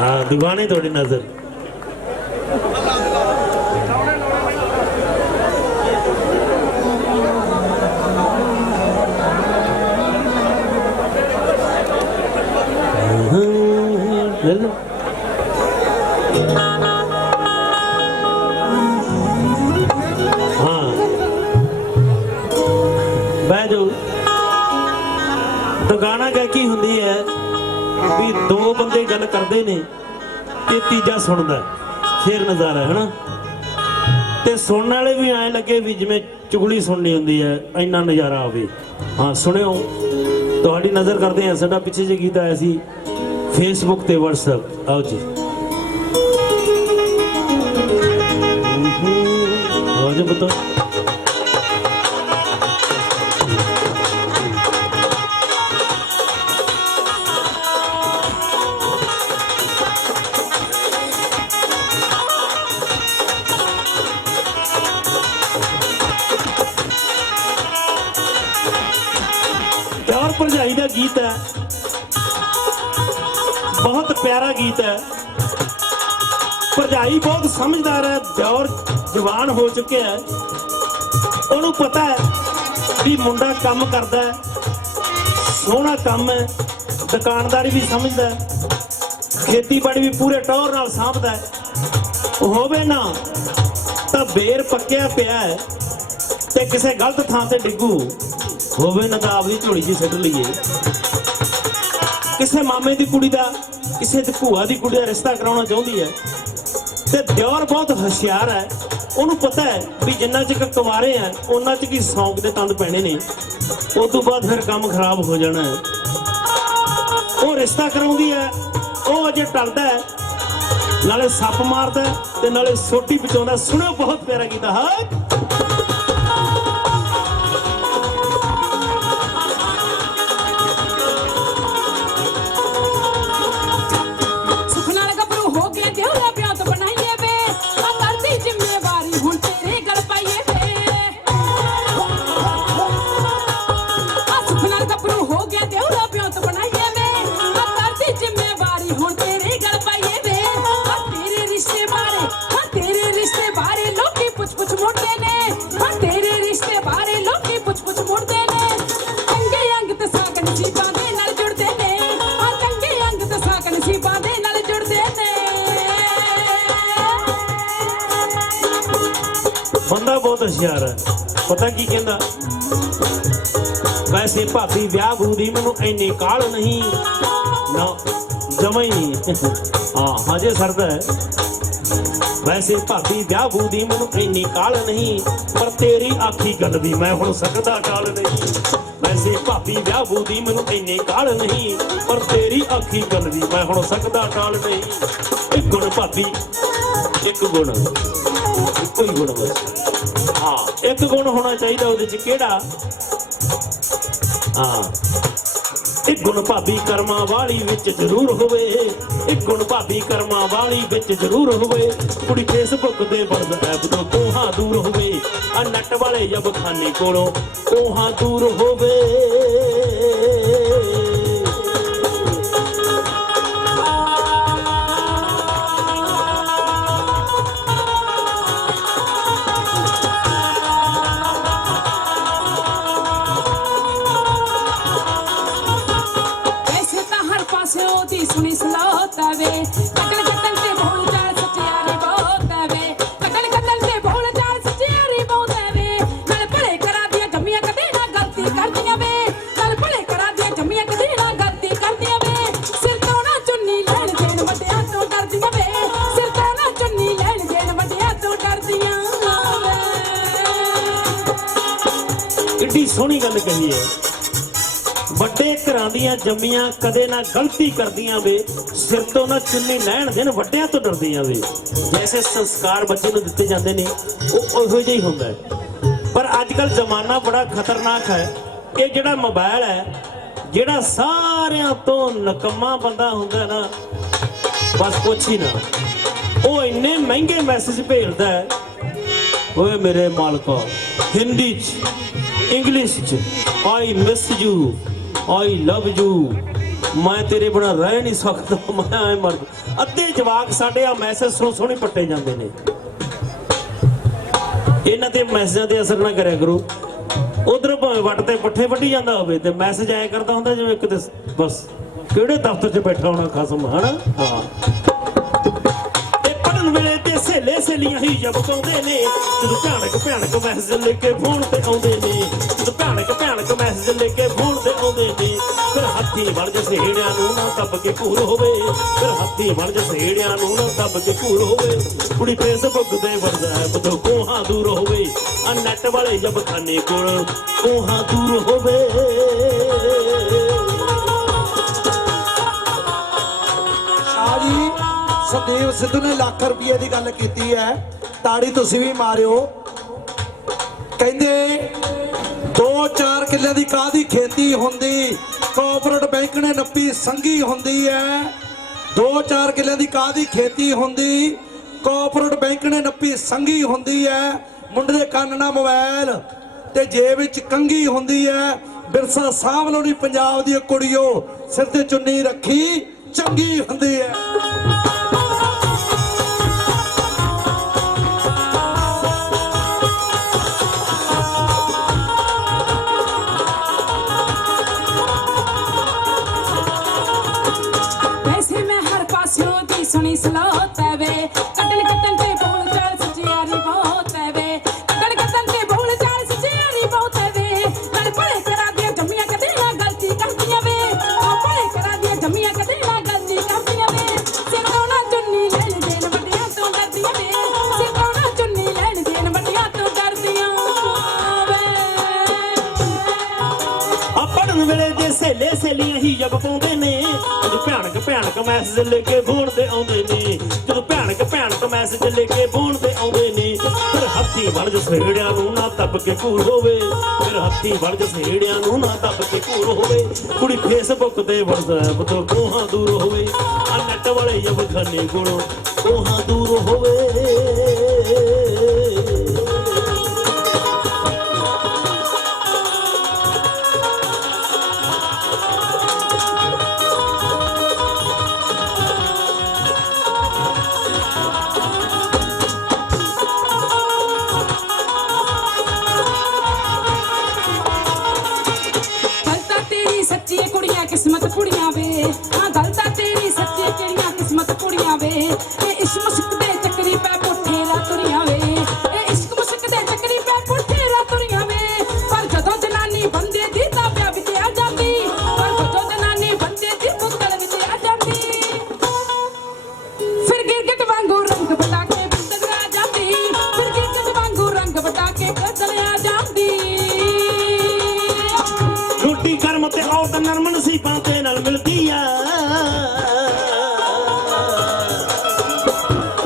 ਹਾਂ ਦੁਗਾਣੇ ਤੁਹਾਡੀ ਨਜ਼ਰ ਲੈ ਕਰਦੇ ਨੇ ਤੇ ਤੀਜਾ ਸੁਣਦਾ ਫੇਰ ਨਜ਼ਾਰਾ ਹੈ ਨਾ ਤੇ ਸੁਣਨ ਵਾਲੇ ਵੀ ਐਂ ਲੱਗੇ ਵੀ ਜਿਵੇਂ ਚੁਗਲੀ ਸੁਣਨੀ ਹੁੰਦੀ ਹੈ, ਇੰਨਾ ਨਜ਼ਾਰਾ ਆਵੇ। ਹਾਂ, ਸੁਣਿਓ। ਤੁਹਾਡੀ ਨਜ਼ਰ ਕਰਦੇ ਹਾਂ, ਸਾਡਾ ਪਿੱਛੇ ਜੇ ਗੀਤ ਆਇਆ ਸੀ ਫੇਸਬੁੱਕ ਤੇ WhatsApp ਆਓ ਜੀ। ਹੋ ਜੀ ਬਤੋ ਪਿਆਰ ਭਰਜਾਈ ਦਾ ਗੀਤ ਹੈ। ਬਹੁਤ ਪਿਆਰਾ ਗੀਤ ਹੈ। ਭਰਜਾਈ ਬਹੁਤ ਸਮਝਦਾਰ ਹੈ, ਦਿਓਰ ਜਵਾਨ ਹੋ ਚੁੱਕਿਆ ਹੈ। ਉਹਨੂੰ ਪਤਾ ਹੈ ਵੀ ਮੁੰਡਾ ਕੰਮ ਕਰਦਾ ਹੈ, ਸੋਹਣਾ ਕੰਮ ਹੈ, ਦੁਕਾਨਦਾਰੀ ਵੀ ਸਮਝਦਾ ਹੈ, ਖੇਤੀਬਾੜੀ ਵੀ ਪੂਰੇ ਟੌਰ ਨਾਲ ਸਾਂਭਦਾ ਹੈ। ਹੋਵੇ ਨਾ, ਤਾਂ ਬੇਰ ਪੱਕਿਆ ਪਿਆ ਹੈ ਤੇ ਕਿਸੇ ਗਲਤ ਥਾਂ ਤੇ ਡਿੱਗੂ। ਹੋਵੇ ਨਾ ਤਾਂ ਆਪਦੀ ਝੋਲੀ 'ਚ ਸਿੱਟ ਲਈਏ। ਕਿਸੇ ਮਾਮੇ ਦੀ ਕੁੜੀ ਦਾ, ਕਿਸੇ ਦੀ ਭੂਆ ਦੀ ਕੁੜੀ ਦਾ ਰਿਸ਼ਤਾ ਕਰਾਉਣਾ ਚਾਹੁੰਦੀ ਹੈ। ਤੇ ਦਿਓਰ ਬਹੁਤ ਹੁਸ਼ਿਆਰ ਹੈ। ਉਹਨੂੰ ਪਤਾ ਹੈ ਵੀ ਜਿੰਨਾ ਚਿਰ ਕੁਵਾਰੇ ਆ ਉਹਨਾਂ ਚ ਕੀ ਸੌਂਕ ਦੇ ਤੰਦ ਪੈਣੇ ਨੇ। ਉਸ ਤੋਂ ਬਾਅਦ ਫਿਰ ਕੰਮ ਖਰਾਬ ਹੋ ਜਾਣਾ ਹੈ। ਉਹ ਰਿਸ਼ਤਾ ਕਰਾਉਂਦੀ ਹੈ, ਉਹ ਅਜੇ ਟਲਦਾ ਹੈ। ਨਾਲੇ ਸੱਪ ਮਾਰਦਾ ਤੇ ਨਾਲੇ ਸੋਟੀ ਬਚਾਉਂਦਾ ਸੁਣੋ ਬਹੁਤ ਪਿਆਰਾ ਕੀਤਾ ਹੈ। ਯਾਰ ਪਤਾ ਕੀ ਕਹਿੰਦਾ? ਵੈਸੇ ਭਾਬੀ, ਵਿਆਹ ਬੂਦੀ ਮੈਨੂੰ ਇੰਨੀ ਕਾਲ ਨਹੀਂ। ਨਾ, ਜਮਾ ਹੀ ਨਹੀਂ। ਹਾਂ, ਹਜੇ ਸਰਦਾ ਹੈ। ਵੈਸੇ ਭਾਬੀ, ਵਿਆਹ ਬੂਦੀ ਮੈਨੂੰ ਇੰਨੀ ਕਾਲ ਨਹੀਂ। ਪਰ ਤੇਰੀ ਆਖੀ ਗੱਲ ਦੀ ਮੈਂ ਹੁਣ ਸਕਦਾ ਕਾਲ ਨਹੀਂ। ਵੈਸੇ ਭਾਬੀ, ਵਿਆਹ ਬੂ ਦੀ ਮੈਨੂੰ ਇੰਨੀ ਕਾਲ ਨਹੀਂ। ਪਰ ਤੇਰੀ ਆਖੀ ਗੱਲ ਦੀ ਮੈਂ ਹੁਣ ਸਕਦਾ ਕਾਲ ਨਹੀਂ। ਇੱਕ ਗੁਣ ਭਾਬੀ, ਇੱਕ ਗੁਣ। ਇੱਕੋ ਹੀ ਗੁਣ ਬਸ। ਹਾਂ, ਇੱਕ ਗੁਣ ਹੋਣਾ ਚਾਹੀਦਾ ਉਹਦੇ ਚ ਕਿਹੜਾ? ਹਾਂ। ਇੱਕ ਗੁਣ ਭਾਬੀ ਕਰਮਾਂ ਵਾਲੀ ਵਿੱਚ ਜ਼ਰੂਰ ਹੋਵੇ, ਇੱਕ ਗੁਣ ਭਾਬੀ ਕਰਮਾਂ ਵਾਲੀ ਵਿੱਚ ਜ਼ਰੂਰ ਹੋਵੇ। ਕੁੜੀ ਫੇਸਬੁੱਕ ਦੇ ਵਰਦ ਐਪ ਤੋਂ ਕੋਹਾਂ ਦੂਰ ਹੋਵੇ, ਆ ਨੱਟ ਵਾਲੇ ਜਬ ਕੋਲੋਂ ਕੋਹਾਂ ਦੂਰ ਹੋਵੇ। ਕਿੱਡੀ ਸੋਹਣੀ ਗੱਲ ਕਹੀ ਹੈ ਵੱਡੇ ਘਰਾਂ ਦੀਆਂ ਜੰਮੀਆਂ ਕਦੇ ਨਾ ਗਲਤੀ ਕਰਦੀਆਂ ਵੇ, ਸਿਰ ਤੋਂ ਨਾ ਚੁੰਨੀ ਲੈਣ ਦੇਣ ਵੱਡਿਆਂ ਤੋਂ ਡਰਦੀਆਂ ਵੇ। ਜੈਸੇ ਸੰਸਕਾਰ ਬੱਚੇ ਨੂੰ ਦਿੱਤੇ ਜਾਂਦੇ ਨੇ, ਉਹ ਉਹੋ ਜਿਹਾ ਹੀ ਹੁੰਦਾ ਹੈ। ਪਰ ਅੱਜ ਕੱਲ ਜ਼ਮਾਨਾ ਬੜਾ ਖਤਰਨਾਕ ਹੈ। ਇਹ ਜਿਹੜਾ ਮੋਬਾਈਲ ਹੈ, ਜਿਹੜਾ ਸਾਰਿਆਂ ਤੋਂ ਨਕਮਾ ਬੰਦਾ ਹੁੰਦਾ ਨਾ, ਬਸ ਕੁਛ ਹੀ ਨਾ। ਉਹ ਇੰਨੇ ਮਹਿੰਗੇ ਮੈਸੇਜ ਭੇਜਦਾ ਹੈ। ਓਏ ਮੇਰੇ ਮਾਲਕਾ, ਹਿੰਦੀ ਚ, ਇੰਗਲਿਸ਼ ਚ I miss you I love you ਮੈਂ ਤੇਰੇ ਬਿਨਾ ਰਹਿ ਨਹੀਂ ਸਕਦਾ। ਮੈਂ ਐ ਮਰ ਅੱਧੇ ਜਵਾਕ ਸਾਡੇ ਆ ਮੈਸੇਜ ਸੁਣ ਸੁਣੀ ਪੱਟੇ ਜਾਂਦੇ ਨੇ। ਇਹਨਾਂ ਤੇ ਮੈਸੇਜਾਂ ਤੇ ਅਸਰ ਨਾ ਕਰਿਆ ਕਰੋ। ਉਧਰ ਭਾਵੇਂ ਵੱਟ ਤੇ ਪੱਠੇ ਵੱਢੀ ਜਾਂਦਾ ਹੋਵੇ ਤੇ ਮੈਸੇਜ ਆਇਆ ਕਰਦਾ ਹੁੰਦਾ ਜਿਵੇਂ ਕਿਤੇ ਬਸ ਕਿਹੜੇ ਦਫ਼ਤਰ 'ਚ ਬੈਠਾ ਹੋਣਾ ਖਸਮ, ਹਨਾ? ਹਾਂ। ਵੇਲੇ ਤੇ ਹੀ ਜਬ ਨੇ। ਜਦੋਂ ਭਿਆਨਕ ਭਿਆਨਕ ਮੈਸੇਜ ਲੈ ਕੇ ਫੋਨ ਤੇ ਆਉਂਦੇ ਨੇ, ਜਦੋਂ ਭਿਆਨਕ ਭਿਆਨਕ ਮੈਸੇਜ ਲੈ ਕੇ ਫੋਨ ਤੇ ਆਉਂਦੇ ਨੇ, ਫਿਰ ਹੱਥੀ ਵੜ ਜੇ ਸਹੇੜਿਆਂ ਨੂੰ ਨਾ ਦੱਬ ਕੇ ਭੂਰ ਹੋਵੇ। ਫਿਰ ਹੱਥੀ ਵੜ ਜੇ ਸਹੇੜਿਆਂ ਨੂੰ ਨਾ ਦੱਬ ਕੇ ਭੂਰ ਹੋਵੇ। ਕੁੜੀ ਫੇਸਬੁੱਕ ਤੇ ਵਰਦਾ ਬਦੋ ਕੋਹਾਂ ਦੂਰ ਹੋਵੇ। ਆ ਨੈਟ ਵਾਲੇ ਜਬ ਕੋਲ ਕੋਹਾਂ ਦੂਰ ਹੋਵੇ। ਸੰਦੀਪ ਸਿੱਧੂ ਨੇ ਲੱਖ ਰੁਪਏ ਦੀ ਗੱਲ ਕੀਤੀ ਹੈ। ਤਾੜੀ ਤੁਸੀਂ ਵੀ ਮਾਰਿਓ। ਕਹਿੰਦੇ 2-4 ਕਿੱਲੇ ਦੀ ਕਾਦੀ ਖੇਤੀ ਹੁੰਦੀ ਕੋਆਪਰੇਟ ਬੈਂਕ ਨੇ ਨੱਪੀ ਸੰਗੀ ਹੁੰਦੀ ਹੈ। 2-4 ਕਿੱਲੇ ਦੀ ਕਾਦੀ ਖੇਤੀ ਹੁੰਦੀ ਕੋਆਪਰੇਟ ਬੈਂਕ ਨੇ ਨੱਪੀ ਸੰਗੀ ਹੁੰਦੀ ਹੈ। ਮੁੰਡੇ ਦੇ ਕੰਨ ਨਾਲ ਮੋਬਾਈਲ ਤੇ ਜੇਬ ਵਿੱਚ ਕੰਗੀ ਹੁੰਦੀ ਹੈ। ਬਿਰਸਾ ਸਾਹਿਬ ਲੋਨੀ ਪੰਜਾਬ ਦੀ ਕੁੜੀਓ, ਸਿਰ ਤੇ ਚੁੰਨੀ ਰੱਖੀ, ਚੰਗੀ ਹੁੰਦੀ ਹੈ। ਸਹੇਲੇ ਸਹੇਲੀਆਂ ਹੀ ਜਬ ਪਾਉਂਦੇ ਨੇ। ਜਦੋਂ ਭਿਆਨਕ ਭਿਆਨਕ ਮੈਸੇਜ ਲੈ ਕੇ ਫੋਨ ਤੇ ਆਉਂਦੇ ਨੇ। ਜਦੋਂ ਭਿਆਨਕ ਭਿਆਨਕ ਮੈਸੇਜ ਲੈ ਕੇ ਫੋਨ ਤੇ ਆਉਂਦੇ ਨੇ, ਫਿਰ ਹੱਥੀ ਵੜ ਜ ਨੂੰ ਨਾ ਦੱਬ ਕੇ ਘੂਰ ਹੋਵੇ। ਫਿਰ ਹੱਥੀ ਵੜ ਜ ਸਹੇੜਿਆਂ ਨੂੰ ਨਾ ਦੱਬ ਕੇ ਘੂਰ ਹੋਵੇ। ਕੁੜੀ ਫੇਸਬੁੱਕ ਤੇ ਵਟਸਐਪ ਤੋਂ ਬਤੋ ਕੋਹਾਂ ਦੂਰ ਹੋਵੇ। ਆ ਨੈਟ ਵਾਲੇ ਜਬ ਖਾਨੇ ਕੋਲੋਂ ਕੋਹਾਂ ਦੂਰ ਹੋਵੇ। যাবে ਨਰਮ ਨਸੀਬਾਂ ਤੇ ਨਾਲ ਮਿਲਦੀ ਆ।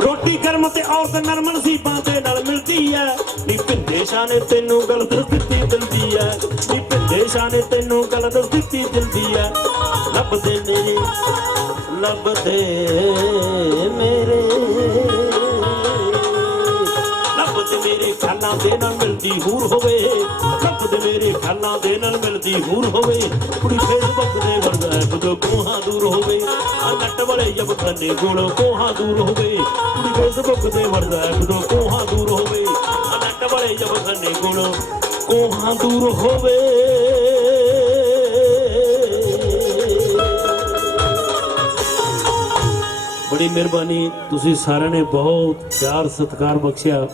ਰੋਟੀ ਗਰਮ ਤੇ ਔਰਤ ਨਰਮ ਨਸੀਬਾਂ ਤੇ ਨਾਲ ਮਿਲਦੀ ਆ। ਨੀ ਪਿੰਦੇ ਸ਼ਾਨੇ ਤੈਨੂੰ ਗਲਤ ਦਿੱਤੀ ਦਿੰਦੀ ਆ। ਨੀ ਪਿੰਦੇ ਸ਼ਾਨੇ ਤੈਨੂੰ ਗਲਤ ਦਿੱਤੀ ਦਿੰਦੀ ਆ। ਲੱਭਦੇ ਨੇ, ਲੱਭਦੇ ਮੇਰੇ। ਮੇਰੇ ਦੇ ਨਾਲ ਮਿਲਦੀ ਹੂਰ ਹੋਵੇ। ਲੱਭਦੇ ਮੇਰੇ ਖਾਲਾਂ ਦੇ ਨਾਲ ਮਿਲਦੀ ਹੂਰ ਹੋਵੇ। ਕੁੜੀ ਫੇਸਬੁੱਕ ਦੇ ਵਰਗਾ ਹੈ ਕੋਹਾਂ ਦੂਰ ਹੋਵੇ। ਆ ਨੱਟ ਵਾਲੇ ਜਬ ਖਾਨੇ ਕੋਲ ਕੋਹਾਂ ਦੂਰ ਹੋਵੇ। ਕੁੜੀ ਫੇਸਬੁੱਕ ਦੇ ਵਰਗਾ ਹੈ ਕੋਹਾਂ ਦੂਰ ਹੋਵੇ। ਆ ਨੱਟ ਵਾਲੇ ਜਬ ਖਾਨੇ ਕੋਲ ਕੋਹਾਂ ਦੂਰ ਹੋਵੇ। ਬੜੀ ਮਿਹਰਬਾਨੀ, ਤੁਸੀਂ ਸਾਰਿਆਂ ਨੇ ਬਹੁਤ ਪਿਆਰ ਸਤਿਕਾਰ ਬਖਸ਼ਿਆ।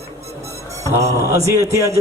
ਹਾਂ ਅਸੀਂ ਇੱਥੇ ਅੱਜ